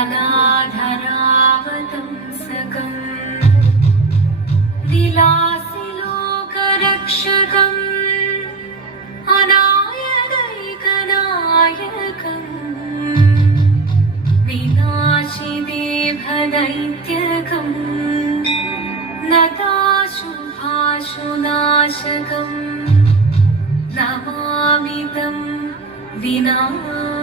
कलाधरावतंसकम् विलासिलोकरक्षकम् अनायकैकनायकम् विनाशिदेभदैत्यकम् नताशुभाशुनाशकम् नमामि तं विनायकम्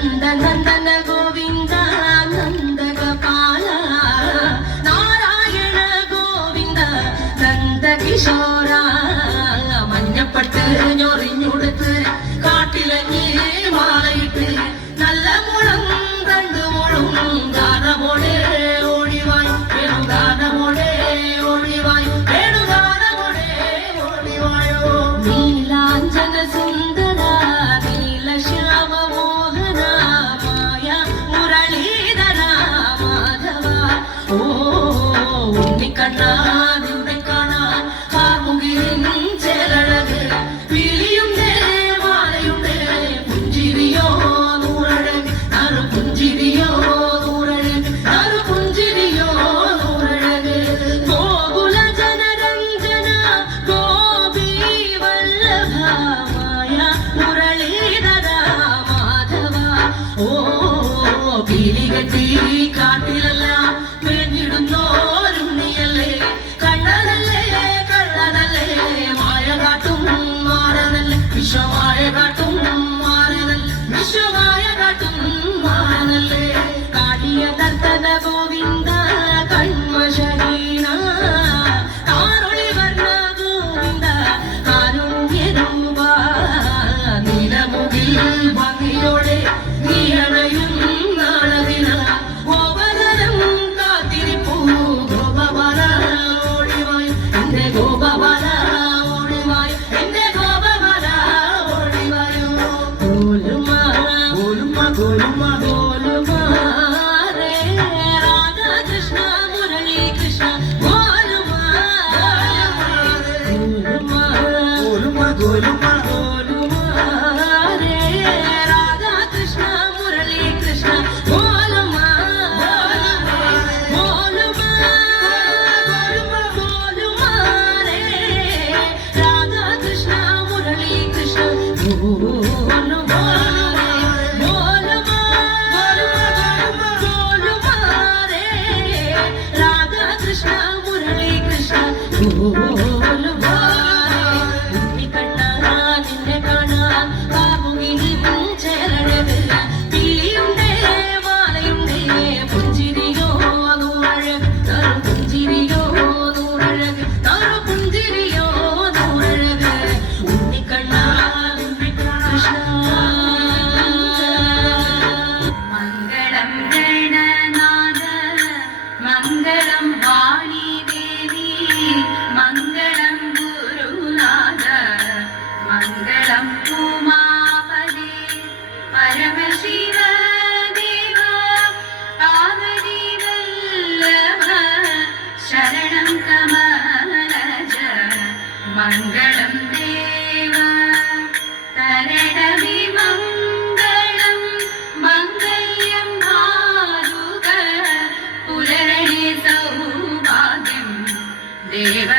നന്ദ നന്ദന ഗോവിന്ദ നന്ദഗോപാല നാരായണ ഗോവിന്ദ നന്ദകിശോര മഞ്ഞപ്പട്ട് ഞൊറിഞ്ഞുടുത്ത് കാട്ടിലഞ്ഞി മാലയിട്ട് നല്ല മുളം കണ്ടു മുളും ഗാനമോടെ ഓടിവായി വേണുഗാനമോടെ ഓടിവായി വേണുഗാനമോടെ ഓടിവായോ നീലാഞ്ജന സുന്ദര നീലശ്യാമ മോഹന മായ മുരളീധര മാധവ ഓ ഉണ്ണിക്കണ്ണ നിന്നെ കാണാൻ കാർമുകിലിൻ ചേലഴക് വിളിയുണ്ടേ മാലയുണ്ടേ പുഞ്ചിരിയോ നൂറഴക് നറു പുഞ്ചിരിയോ നൂറഴക് നറു പുഞ്ചിരിയോ നൂറഴക് ഗോകുല ജനരഞ്ജന ഗോപി വല്ലഭ മായ മുരളീധര മാധവ ഓ പീലികെട്ടി കാട്ടിലെല്ലാം മേഞ്ഞിടുന്നോരുണ്ണിയല്ലേ കണ്ണനല്ലേ കള്ളനല്ലേ മായ കാട്ടും മാറനല്ലേ വിശ്വമായ കാട്ടും മാറനല്ലേ വിശ്വമായ കാട്ടും മാറനല്ലേ കാളിയ നർത്തന ഗോവിന്ദ കൺമശഹീന കാരുളി വർണ്ണ ഗോവിന്ദ കാരുണ്യരൂപ നിലമുകിൽ ഭംഗിയോടെ നീയണയും നാളതിന ഗോപവനം കാത്തിരിപ്പൂ ഗോപവന ഓടിവായി എന്റെ ഗോപവന ഓടിവായി എന്റെ ഗോപവന ഓടിവായോ ഗോലുമ ഗോലുമ ഗോലുമ ഗോലുമ രേ രാധാകൃഷ്ണ മുരളി കൃഷ്ണ ഗോലുമ ഗോലുമ ഗോലുമ ഗോലുമ രേ രാധാകൃഷ്ണ മുരളി കൃഷ്ണ ഗോലുമ ഗോലുമ ഗോലുമ രേ രാധാകൃഷ്ണ മുരളി കൃഷ്ണ ഗോലുമ ഗോലുമ ഗോലുമ രേ രാധാകൃഷ്ണ മുരളി കൃഷ്ണ ഗോലുമ ഉണ്ണിക്കണ്ണ നിന്നെ കാണാൻ കാമുകിലിൻ ചേലഴക് പിളിയുണ്ടേ മാലയുണ്ടേ പുഞ്ചിരിയോ നൂറഴക് നറു പുഞ്ചിരിയോ നൂറഴക് നറു പുഞ്ചിരിയോ നൂറഴക് ഉണ്ണിക്കണ്ണ കൃഷ്ണ മംഗളം ഗണനാഥ മംഗളം വാണി ദേവി മംഗളം ഗുരുനാഥ മംഗളം ഉമാപദേ പരമശിവ ദേവ പാർവതി വല്ലഭ ശരണം കമലജ മംഗളം ദേവ തരണമി മംഗളം മംഗല്യം ഭാരുക പുലരണി സൗഭാഗ്യം ദേവ